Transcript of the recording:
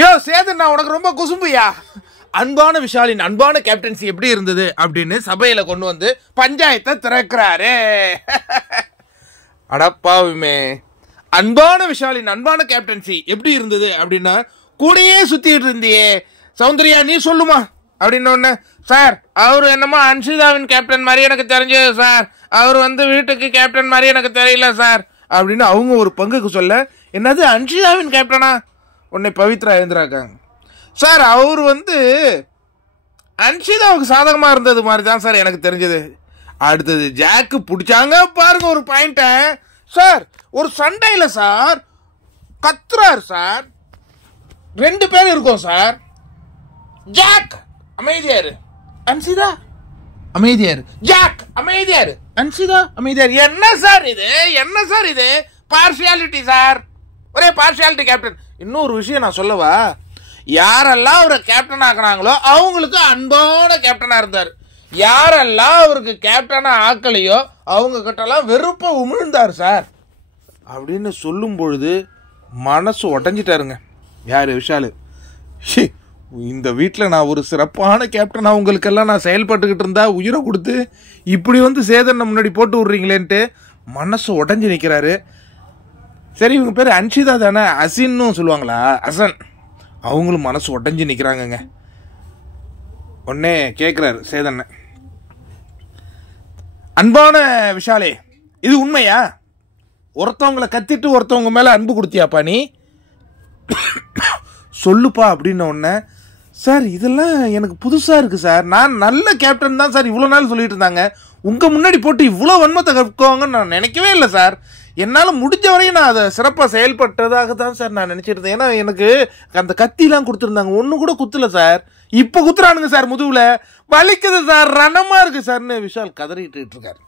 யோ சேதன், நான் உனக்கு ரொம்ப குசும்புயா. அன்பான விஷாலின் அன்பான கேப்டன்சி எப்படி இருந்தது அப்படின்னு சபையில கொண்டு வந்து பஞ்சாயத்தை திறக்கிறாரு. அடப்பாவுமே, அன்பான விஷாலின் அன்பான கேப்டன்சி எப்படி இருந்தது அப்படின்னா, கூடயே சுத்திட்டு இருந்தியே சௌந்தர்யா, நீ சொல்லுமா அப்படின்னு ஒண்ணு. சார், அவரு என்னமோ அன்ஷிதாவின் கேப்டன் மாதிரி எனக்கு தெரிஞ்சது சார், அவர் வந்து வீட்டுக்கு கேப்டன் மாதிரி எனக்கு தெரியல சார் அப்படின்னு அவங்க ஒரு பங்குக்கு சொல்ல, என்னது அன்ஷிதாவின் கேப்டனா? உன்னை பவித்ரா எழுந்துறாக்காங்க. சார், அவர் வந்து அன்ஷிதாவுக்கு சாதகமா இருந்தது மாதிரி தான் சார் எனக்கு தெரிஞ்சது. அடுத்தது ஜாக்கு பிடிச்சாங்க பாருங்க ஒரு பாயிண்ட. சார், ஒரு சண்டையில சார் கத்துறாரு சார், 2 பேர் இருக்கோம் சார். ஜாக் அமைதியாரு, அன்ஷிதா அமைதியாரு, ஜாக் அமைதியாரு, அன்ஷிதா அமைதியாரு. என்ன சார் இது, என்ன சார் இது? பார்ஷியாலிட்டி சார், ஒரே பார்ஷியாலிட்டி கேப்டன். இன்னொரு விஷயம் நான் சொல்லவா, யாரெல்லாம் அவரை கேப்டன் ஆக்குனாங்களோ அவங்களுக்கு அன்பான கேப்டனா இருந்தார். யாரெல்லாம் அவருக்கு கேப்டனா ஆக்கலையோ அவங்க கிட்டலாம் வெறுப்ப உமிழ்ந்தார் சார் அப்படின்னு சொல்லும் பொழுது மனசு உடஞ்சிட்டாருங்க. யாரு? விஷாலு. இந்த வீட்டில் நான் ஒரு சிறப்பான கேப்டனா உங்களுக்கெல்லாம் நான் செயல்பட்டுக்கிட்டு இருந்தா உயிரை கொடுத்து இப்படி வந்து சேதனை முன்னாடி போட்டு விட்றீங்களேன்ட்டு மனசு உடஞ்சி நிற்கிறாரு. சரி, இவங்க பேர் அன்ஷிதா தானே, அசின்னு சொல்லுவாங்களா, அசன், அவங்களும் மனசு உடஞ்சி நிற்கிறாங்கங்க. உடனே கேட்குறாரு சேதனை, அன்பான விஷாலே, இது உண்மையா? ஒருத்தவங்களை கத்திட்டு ஒருத்தவங்க மேலே அன்பு கொடுத்தியாப்பா நீ? சொல்லுப்பா அப்படின்னு உடனே, சார் இதெல்லாம் எனக்கு புதுசாக இருக்குது சார், நான் நல்ல கேப்டன் தான் சார் இவ்வளோ நாள் சொல்லிட்டு இருந்தாங்க, உங்கள் முன்னாடி போட்டு இவ்வளோ வன்மத்தை கற்குவாங்கன்னு நான் நினைக்கவே இல்லை சார். என்னால் முடிஞ்ச வரையும் நான் அதை சிறப்பாக செயல்பட்டதாக தான் சார் நான் நினச்சிட்டு இருந்தேன். ஏன்னா எனக்கு அந்த கத்திலாம் கொடுத்துருந்தாங்க, ஒன்று கூட குத்தல சார், இப்போ குத்துறானுங்க சார், முதுகுல வலிக்குது சார், ரணமாக இருக்குது சார்னு விஷால் கதறிட்டு இருக்காரு.